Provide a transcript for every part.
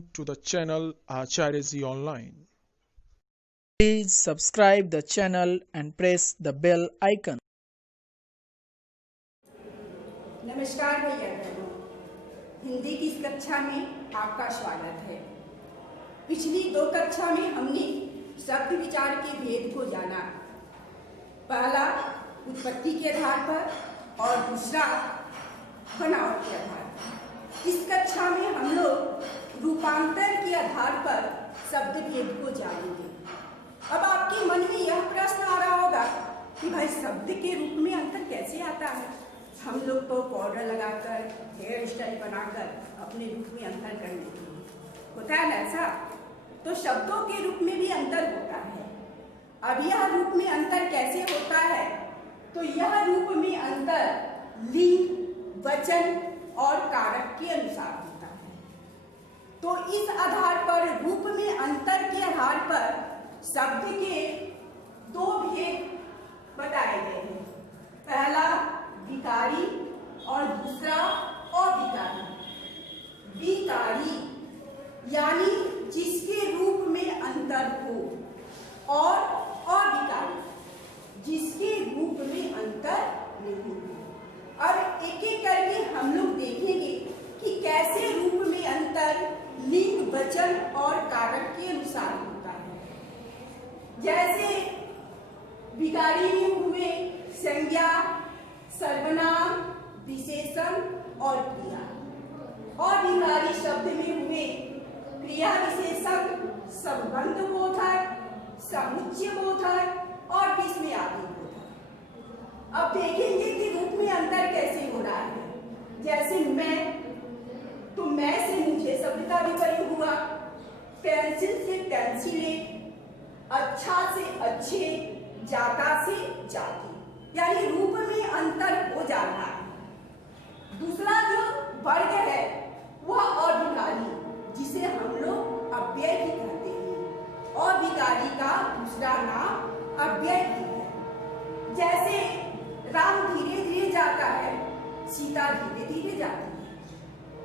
to the channel Acharya Ji Online. Please subscribe the channel and press the bell icon. नमस्कार भैया बहनों, हिंदी की इस कक्षा में आपका स्वागत है। पिछली 2 कक्षा में हमने शब्द विचार के भेद को जाना। पहला उत्पत्ति के आधार पर और दूसरा बनावट के आधार पर। इस कक्षा में हम लोग रूपांतर के आधार पर शब्द भेद को जानेंगे। अब आपके मन में यह प्रश्न आ रहा होगा कि भाई शब्द के रूप में अंतर कैसे आता है? हम लोग तो पाउडर लगाकर हेयर स्टाइल बनाकर अपने रूप में अंतर कर लेते हैं, होता है ना ऐसा? तो शब्दों के रूप में भी अंतर होता है। अब यह रूप में अंतर कैसे होता है? तो यह रूप में अंतर लिंग, वचन और कारक के अनुसार होता है। तो इस आधार पर रूप में अंतर के आधार पर शब्द के 2 भेद बताए गए हैं। पहला विकारी और दूसरा अविकारी। विकारी यानी जिसके रूप में अंतर हो और अविकारी जिसके रूप में अंतर नहीं हो। और एक एक करके हम लोग देखेंगे कि कैसे रूप में अंतर लिंग, वचन और कारक के अनुसार होता है। जैसे विकारी में हुए संज्ञा, सर्वनाम, विशेषण और क्रिया। और विकारी शब्द में हुए क्रिया, विशेषण, संबंध बोधक, समुच्चय बोधक और विस्मय आदि बोधक। अब देखेंगे कि रूप में अंतर कैसे हो रहा है। जैसे मैं, तो मैं से मुझे शब्द का भी प्रयोग हुआ। पेंसिल से पेंसिले, अच्छा से अच्छे, जाता से जाती, यानी रूप में अंतर हो जा रहा है। दूसरा जो वर्ग है वह अविकारी, जिसे हम लोग अव्यय भी कहते हैं। अविकारी का दूसरा नाम अव्यय भी है। जैसे राम धीरे धीरे जाता है, सीता धीरे धीरे जाती है,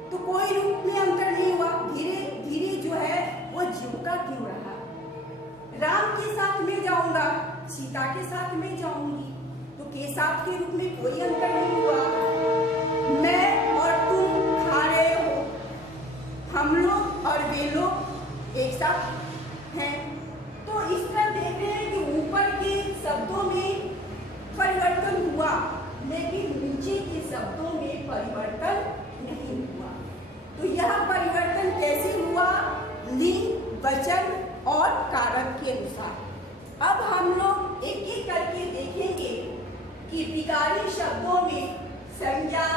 तो कोई रूप में अंतर नहीं हुआ। धीरे धीरे जो है वो ज्यों का त्यों रहा। राम के साथ में जाऊंगा, सीता के साथ में जाऊंगी, तो के साथ के रूप में कोई अंतर नहीं हुआ। मैं और तुम खा रहे हो, हम लोग और वे लोग एक साथ हैं। तो इस तरह देख रहे हैं कि ऊपर के शब्दों में परिवर्तन हुआ, लेकिन नीचे के शब्दों में परिवर्तन नहीं हुआ। तो यह परिवर्तन कैसे हुआ? लिंग, वचन और कारक के अनुसार। अब हम लोग एक एक करके देखेंगे कि विकारी शब्दों में संज्ञा,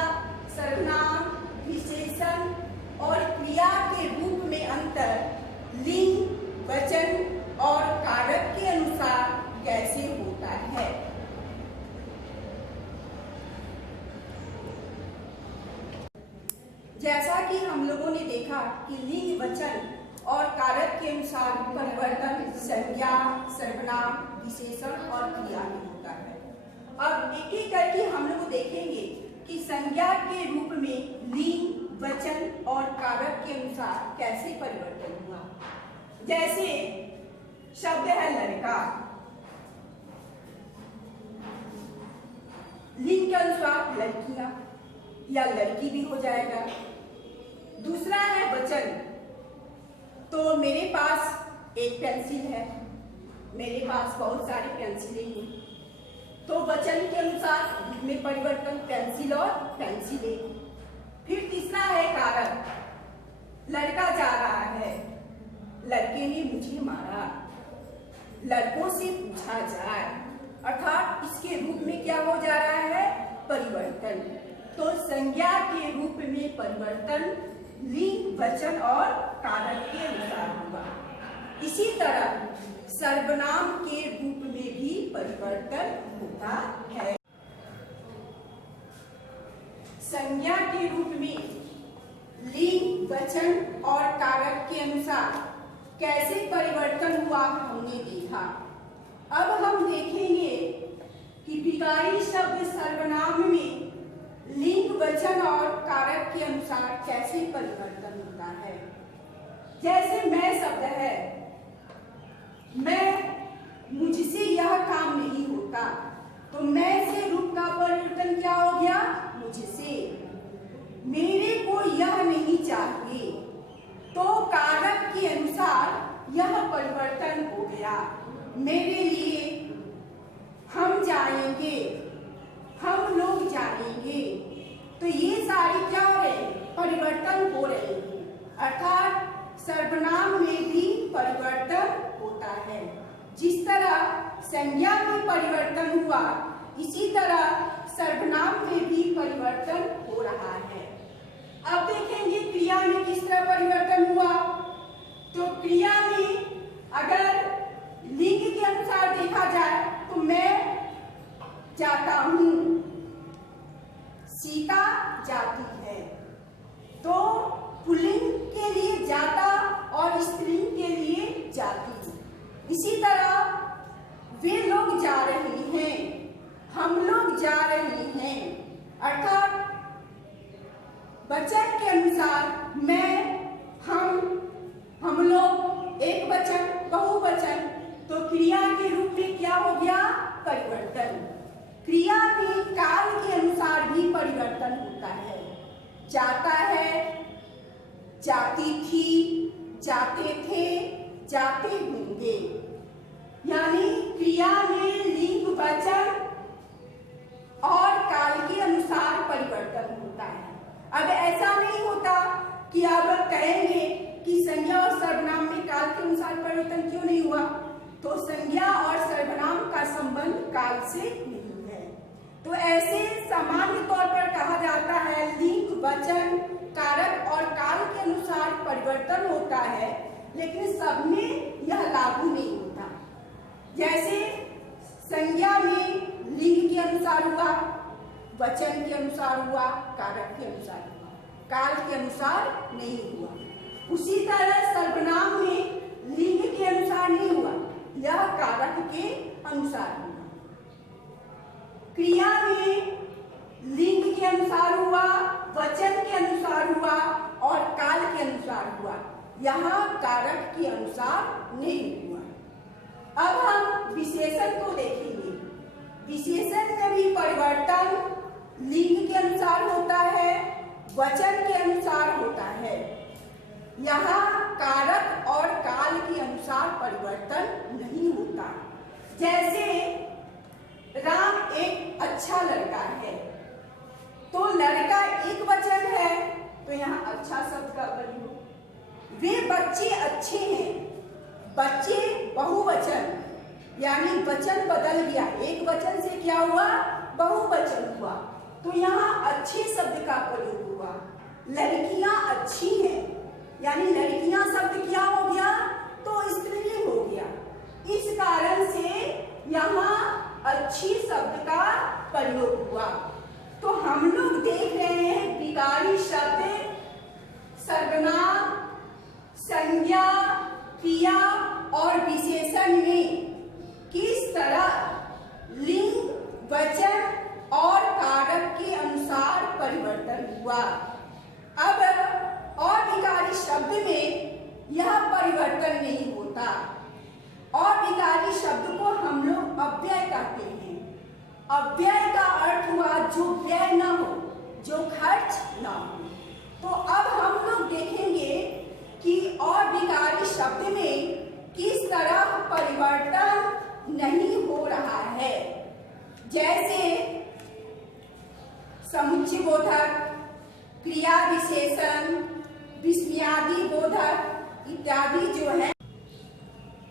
सर्वनाम, विशेषण और क्रिया के रूप में अंतर लिंग, वचन और कारक के अनुसार कैसे होता है। जैसा कि हम लोगों ने देखा कि लिंग, वचन और कारक के अनुसार परिवर्तन संज्ञा, सर्वनाम, विशेषण और क्रिया में होता है। अब एक एक करके हम लोग देखेंगे कि संज्ञा के रूप में लिंग, वचन और कारक के अनुसार कैसे परिवर्तन हुआ। जैसे शब्द है लड़का, लिंग के अनुसार लड़कियां या लड़की भी हो जाएगा। दूसरा है वचन, तो मेरे पास एक पेंसिल है, मेरे पास बहुत सारी पेंसिलें हैं, तो वचन के अनुसार में परिवर्तन पेंसिल और पेंसिलें। फिर तीसरा है कारक, लड़का जा रहा है, लड़के ने मुझे मारा, लड़कों से पूछा जाए, अर्थात इसके रूप में क्या हो जा रहा है? परिवर्तन। तो संज्ञा के रूप में परिवर्तन लिंग, वचन और कारक के अनुसार हुआ। इसी तरह सर्वनाम के रूप में भी परिवर्तन होता है। संज्ञा के रूप में लिंग, वचन और कारक के अनुसार कैसे परिवर्तन हुआ हमने देखा। अब हम देखेंगे कि विकारी शब्द सर्वनाम में लिंग, वचन और कारक के अनुसार कैसे परिवर्तन होता है। जैसे मैं शब्द है, मैं, मुझसे यह काम नहीं होता, तो मैं से रूप का परिवर्तन क्या हो गया? मुझसे। मेरे को यह नहीं चाहिए, तो कारक के अनुसार यह परिवर्तन हो गया। मेरे लिए, हम जाएंगे, हम लोग जाएंगे, तो ये सारी क्या हो रहे हैं? परिवर्तन हो रहे हैं। अर्थात सर्वनाम में भी परिवर्तन होता है। जिस तरह संज्ञा में परिवर्तन हुआ, इसी तरह सर्वनाम में भी परिवर्तन हो रहा है। अब देखेंगे क्रिया में किस तरह परिवर्तन हुआ। तो क्रिया में अगर लिंग के अनुसार देखा जाए तो मैं जाता हूं, सीता जाती है, तो पुल्लिंग के लिए जाता और स्त्रीलिंग के लिए जाती। इसी तरह वे लोग जा रहे हैं, हम लोग जा रहे हैं, अर्थात वचन के अनुसार मैं, हम लोग, एक वचन, बहुवचन, तो क्रिया के रूप में क्या हो गया? परिवर्तन। क्रिया में काल के अनुसार भी परिवर्तन होता है। जाता है, जाती थी, जाते थे, जाते होंगे। यानी क्रिया में लिंग, वचन और काल के अनुसार परिवर्तन होता है। अब ऐसा नहीं होता कि अब कहेंगे कि संज्ञा और सर्वनाम में काल के अनुसार परिवर्तन क्यों नहीं हुआ, तो संज्ञा और सर्वनाम का संबंध काल से नहीं है। तो ऐसे सामान्य तौर पर कहा जाता है लिंग, वचन, कारक और काल के अनुसार परिवर्तन होता है, लेकिन सब में यह लागू नहीं होता। जैसे संज्ञा में लिंग के अनुसार हुआ, वचन के अनुसार हुआ, कारक के अनुसार हुआ, काल के अनुसार नहीं हुआ। उसी तरह सर्वनाम में लिंग के अनुसार नहीं हुआ, यह कारक के अनुसार हुआ। क्रिया में लिंग के अनुसार हुआ, वचन के अनुसार हुआ और काल के अनुसार हुआ, यहाँ कारक के अनुसार नहीं हुआ। अब हम विशेषण को देखेंगे। विशेषण में भी परिवर्तन लिंग के अनुसार होता है, वचन के अनुसार होता है। यहाँ कारक और काल के अनुसार परिवर्तन नहीं होता। जैसे राम एक अच्छा लड़का है, तो लड़का एक वचन है, तो यहाँ अच्छा शब्द का प्रयोग। वे बच्चे अच्छे हैं, बच्चे बहुवचन, यानी वचन बदल गया, एक वचन से क्या हुआ? बहुवचन हुआ, तो यहाँ अच्छे शब्द का प्रयोग हुआ। लड़कियां अच्छी हैं, यानी लड़कियां शब्द क्या हो गया? तो स्त्रीलिंग हो गया। इस कारण से यहाँ अच्छी शब्द का प्रयोग हुआ। तो हम लोग देख रहे हैं विकारी शब्द सर्वनाम, संज्ञा, क्रिया और विशेषण में किस तरह लिंग, वचन और कारक के अनुसार परिवर्तन हुआ। अब अविकारी शब्द में यह परिवर्तन नहीं होता। अविकारी शब्द को हम लोग अव्यय कहते हैं। अव्यय का अर्थ हुआ जो व्यय न हो, जो खर्च न हो। तो अब हम लोग देखेंगे कि अविकारी शब्द में किस तरह परिवर्तन नहीं हो रहा है। जैसे समुच्चय बोधक, क्रिया विशेषण, विस्मयादि बोधक इत्यादि जो है।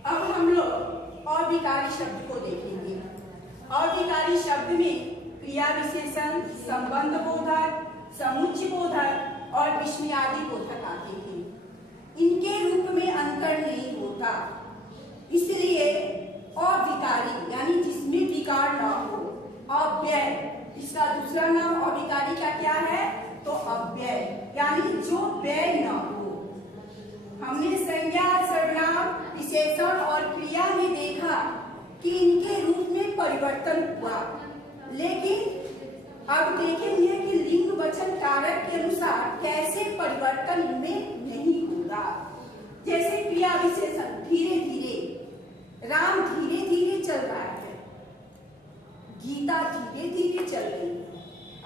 अब हम लोग अविकारी शब्द को देखेंगे। अविकारी शब्द में क्रिया विशेषण, संबंध बोधक, समुच्चय बोधक और विस्मयादि बोधक आते हैं। इनके रूप में अंतर नहीं होता, इसलिए अविकारी यानी जिसमें विकार न हो, अव्यय, इसका दूसरा नाम अविकारी का क्या है? तो अव्यय, यानी जो व्यय न हो। हमने संज्ञा, सर्वनाम, विशेषण और क्रिया में देखा कि इनके रूप में परिवर्तन हुआ, लेकिन अब देखेंगे कि लिंग, वचन, कारक के अनुसार कैसे परिवर्तन में नहीं होगा। चल रही है।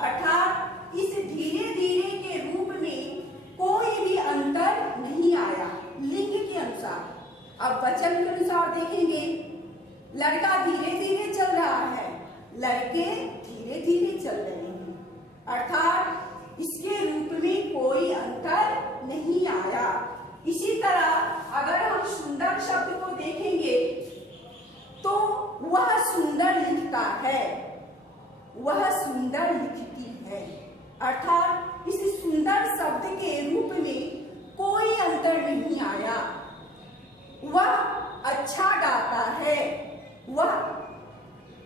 अर्थात इस धीरे धीरे के रूप में कोई भी अंतर नहीं आया लिंग के अनुसार। अब वचन के अनुसार देखेंगे, लड़का धीरे धीरे चल रहा है, लड़के धीरे धीरे चल रहे हैं, अर्थात इसके रूप में कोई अंतर नहीं आया। इसी तरह अगर हम सुंदर शब्द को देखेंगे तो वह सुंदर लिखता है, वह सुंदर लिखती है, अर्थात इस सुंदर शब्द के रूप में कोई अंतर नहीं आया। वह अच्छा गाता है, वह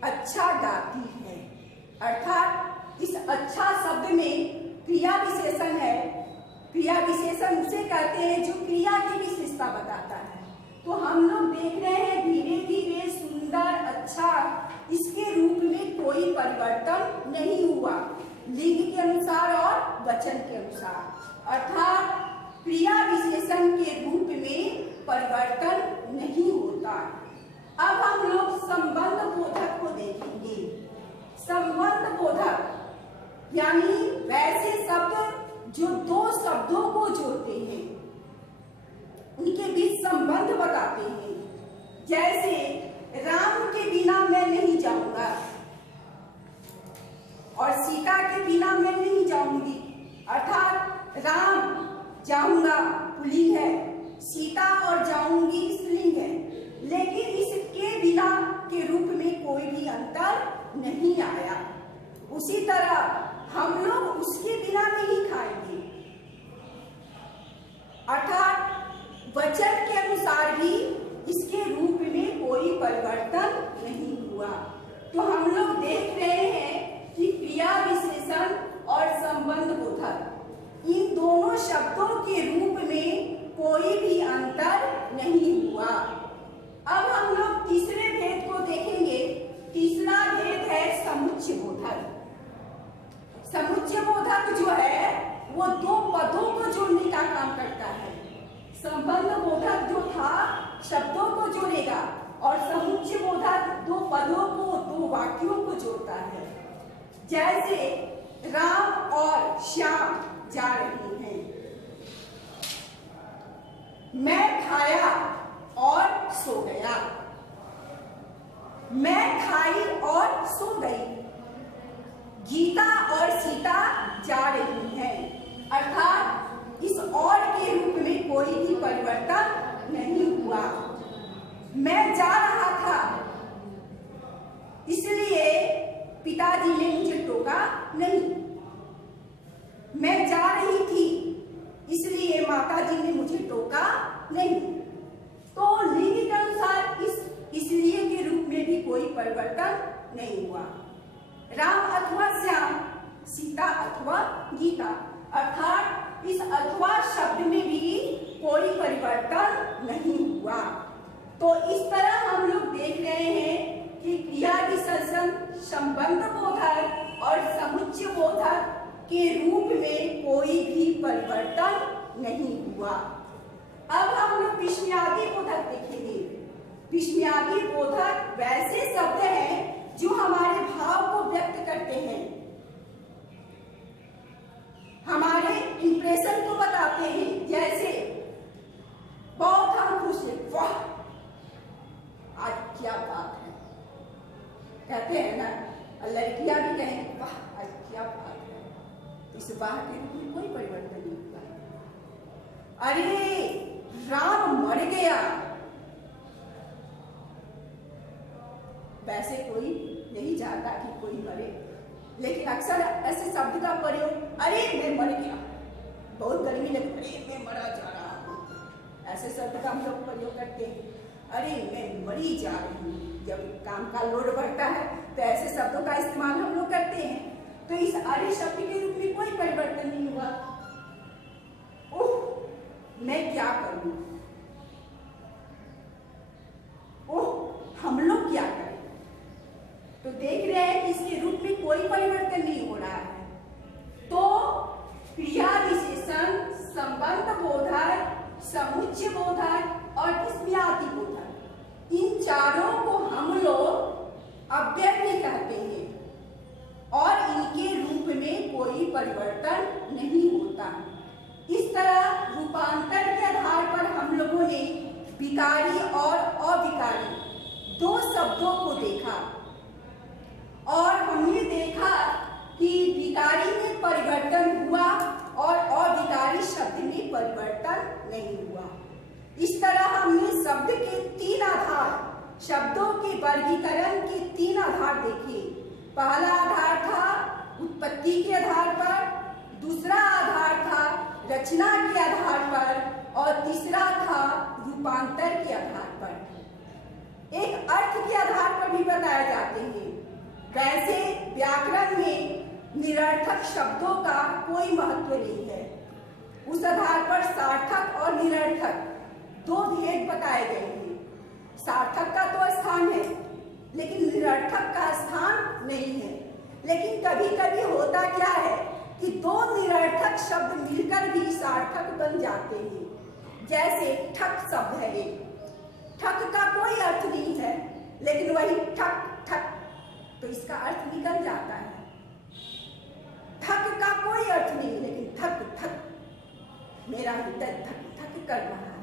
अच्छा गाती है, अर्थात इस अच्छा शब्द में क्रिया विशेषण है। क्रिया विशेषण उसे कहते हैं जो क्रिया की विशेषता बताता है। तो हम लोग देख रहे हैं धीरे धीरे सुंदर, अच्छा, इसके रूप में कोई परिवर्तन नहीं हुआ लिंग के अनुसार और वचन के अनुसार, अर्थात क्रिया विशेषण के रूप में परिवर्तन नहीं होता। अब हम लोग संबंध बोधक को देखेंगे। संबंध बोधक यानी वैसे शब्द जो दो शब्दों को जोड़ते हैं, उनके बीच संबंध बताते हैं। जैसे राम के बिना मैं नहीं जाऊंगा और सीता के बिना मैं नहीं जाऊंगी, अर्थात राम जाऊंगा पुल्लिंग है, सीता और जाऊंगी स्त्रीलिंग है, लेकिन इसके बिना के रूप में कोई भी अंतर नहीं आया। उसी तरह हम लोग उसके बिना नहीं खाएंगे, अर्थात वचन के अनुसार भी इसके रूप में कोई परिवर्तन नहीं हुआ। तो हम लोग देख रहे हैं कि क्रिया विशेषण और संबंध बोधक इन दोनों शब्दों के रूप में कोई भी अंतर नहीं हुआ। अब हम लोग तीसरे भेद को देखेंगे। तीसरा भेद है समुच्चय बोधक। समुच्चय बोधक जो है वो दो पदों को जोड़ने का काम करता है। संबंध बोधक जो था शब्दों को जोड़ेगा और समुच्चय बोधक दो पदों को, दो वाक्यों को जोड़ता है। जैसे राम और श्याम जा रहे हैं, मैं खाया और सो गया, मैं खाई और सो गई, गीता और सीता जा रही हैं, अर्थात इस और के रूप में कोई भी परिवर्तन नहीं हुआ। मैं जा रहा था इसलिए पिताजी ने मुझे टोका नहीं, मैं जा रही थी इसलिए माताजी ने मुझे टोका नहीं। तो लिंग के अनुसार इसलिए के रूप में भी कोई परिवर्तन नहीं हुआ। राम अथवा श्याम, सीता अथवा गीता, अर्थात इस अथवा शब्द में भी कोई परिवर्तन नहीं हुआ। तो इस तरह हम लोग देख रहे हैं कि क्रिया विशेषण, संबंध बोधक और समुच्चय बोधक के रूप में कोई भी परिवर्तन नहीं हुआ। अब हम लोग विस्मयादि बोधक देखेंगे। विस्मयादि बोधक वैसे शब्द हैं जो हमारे भाव को व्यक्त करते हैं, हमारे इंप्रेशन को बताते हैं। जैसे बहुत हम खुश हैं, वाह आज क्या बात है, कहते हैं ना, और लड़कियां भी कहें वाह आज क्या बात है। इस वाह के रूप में कोई परिवर्तन नहीं हुआ। अरे राम मर गया, वैसे कोई नहीं चाहता कि कोई मरे, लेकिन अक्सर ऐसे शब्द का प्रयोग, अरे मैं मर गया, बहुत गर्मी लगी, अरे मैं मरा जा रहा हूँ, ऐसे शब्द का हम लोग प्रयोग करते हैं। अरे मैं मरी जा रही हूँ, जब काम का लोड बढ़ता है तो ऐसे शब्दों का इस्तेमाल हम लोग करते हैं। तो इस अरे शब्द के रूप में कोई परिवर्तन नहीं हुआ। ओह मैं क्या करूँ, ओह हम लोग क्या करें। तो देख रहे हैं कि इसके रूप में कोई परिवर्तन नहीं हो रहा है। तो क्रिया विशेषण, संबंध बोधक, समुच्चय बोधक और विस्मयादि बोधक, इन चारों को हम लोग अव्यय भी कहते हैं। और कोई परिवर्तन नहीं होता। इस तरह रूपांतर के आधार पर हम लोगों ने विकारी और अविकारी दो शब्दों को देखा और हमने देखा कि विकारी में परिवर्तन हुआ और अविकारी शब्द में परिवर्तन नहीं हुआ। इस तरह हमने शब्द के तीन आधार, शब्दों के वर्गीकरण के तीन आधार देखे। पहला आधार था उत्पत्ति के आधार पर, दूसरा आधार था रचना के आधार पर और तीसरा था रूपांतर के आधार पर। एक अर्थ के आधार पर भी बताए जाते हैं। वैसे व्याकरण में निरर्थक शब्दों का कोई महत्व नहीं है। उस आधार पर सार्थक और निरर्थक दो भेद बताए गए हैं। सार्थक का तो स्थान है लेकिन निरर्थक का स्थान नहीं है। लेकिन कभी कभी होता क्या है कि दो निरर्थक शब्द मिलकर भी सार्थक बन जाते हैं। जैसे ठक शब्द है, ठक का कोई अर्थ नहीं है लेकिन वही ठक ठक, तो इसका अर्थ निकल जाता है। थक का कोई अर्थ नहीं लेकिन थक थक, मेरा हृदय थक थक कर रहा है।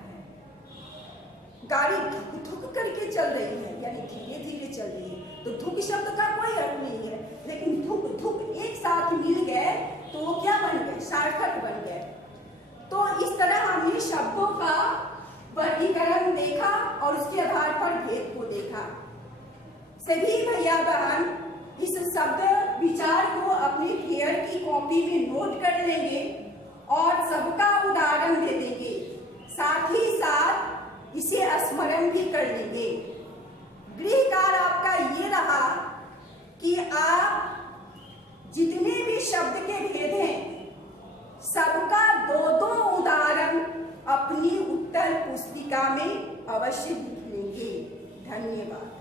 गाड़ी धुक धुक करके चल रही है यानी धीरे धीरे चल रही है, तो धुक शब्द का कोई अर्थ नहीं है लेकिन धुक धुक एक साथ मिल गए तो वो क्या बन गए? सार्थक बन गए। तो इस तरह हमने शब्दों का वर्गीकरण देखा और उसके आधार पर भेद को देखा। सभी भैया बहन इस शब्द विचार को अपने फेयर की कॉपी में नोट कर लेंगे और सबका उदाहरण दे देंगे, साथ ही साथ इसे स्मरण भी कर लेंगे। गृह कार्य आपका ये रहा कि आप जितने भी शब्द के भेद हैं सबका दो दो उदाहरण अपनी उत्तर पुस्तिका में अवश्य लिख लेंगे। धन्यवाद।